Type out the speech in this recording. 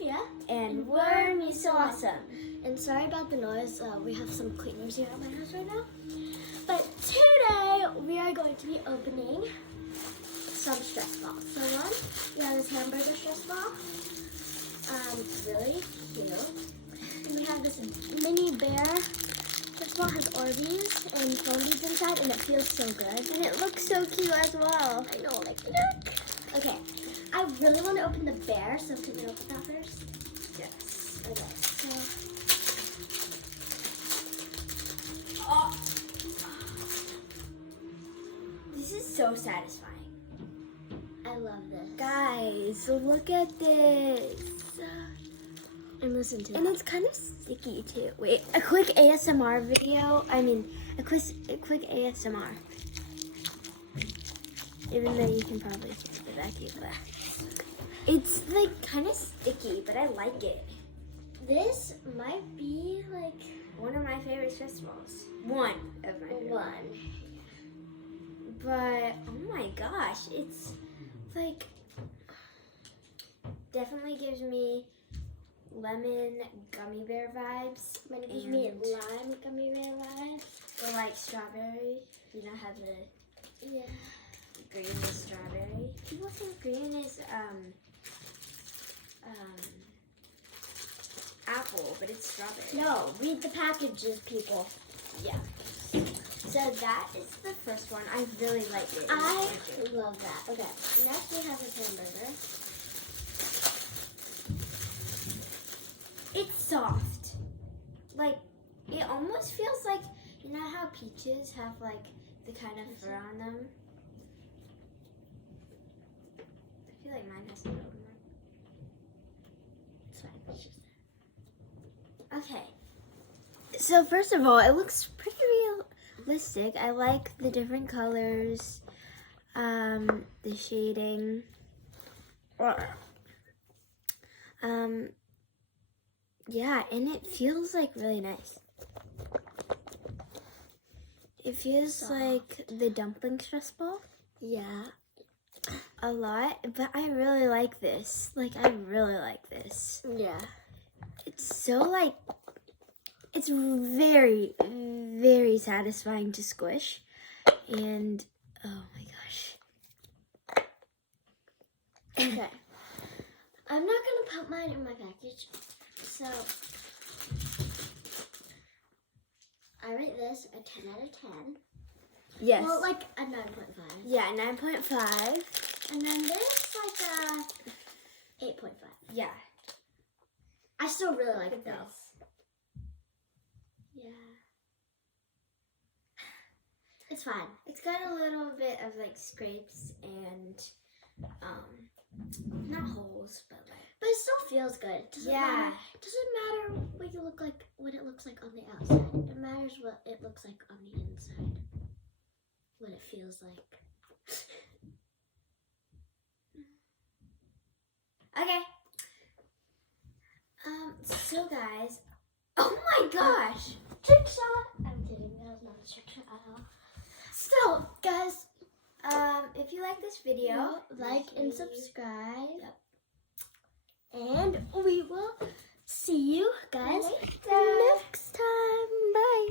Sophia. And we're Me So Awesome. And sorry about the noise. We have some cleaners here at my house right now. But today we are going to be opening some stress balls. So one, we have this hamburger stress ball. Really cute. And we have this mini bear stress ball. Has Orbeez and phone beads inside, and it feels so good. And it looks so cute as well. I know, like, look. Okay, I really want to open the bear, so can we open that first? Yes. Okay, so. Oh. This is so satisfying. I love this. Guys, look at this. And listen to And that. it's kind of sticky too. Wait, a quick ASMR video. A quick ASMR. Even though you can probably hear the vacuum. It's like kind of sticky, but I like it. This might be like One of my favorite stress balls. One of my favorite. one. But oh my gosh, it's like definitely gives me lemon gummy bear vibes. But it gives me lime gummy bear vibes. Or like strawberry. You know how the Yeah. green is strawberry. People think green is apple, but it's strawberry. No, read the packages, people. Yeah. So that is the first one. I really like it. I love that. Okay, next we have this hamburger. It's soft. Like, it almost feels like, you know how peaches have like the kind of fur on them? I feel like mine has a little more. It's fine. It's just Okay. So first of all, it looks pretty realistic. I like the different colors, the shading. Yeah, and it feels like really nice. It feels Soft. like the dumpling stress ball yeah. a lot, but I really like this. Like, I really like this. Yeah. It's so like, it's very, very satisfying to squish. And, oh my gosh. Okay. I'm not gonna put mine in my package. So I rate this a 10 out of 10. Yes. Well, like a 9.5. Yeah, 9.5. And then this like a 8.5. Yeah. I still really like Look it at though. this. Yeah. It's fine. It's got a little bit of like scrapes and, not holes, but like. But it still feels good. It doesn't Yeah. matter. It doesn't matter what you look like, what it looks like on the outside. It matters what it looks like on the inside. What it feels like. Okay. So guys, oh my gosh. Trick shot! I'm kidding. That was not a trick shot at all. So guys, if you like this video, Like and subscribe. Yep. And we will see you guys Later. next time. Bye.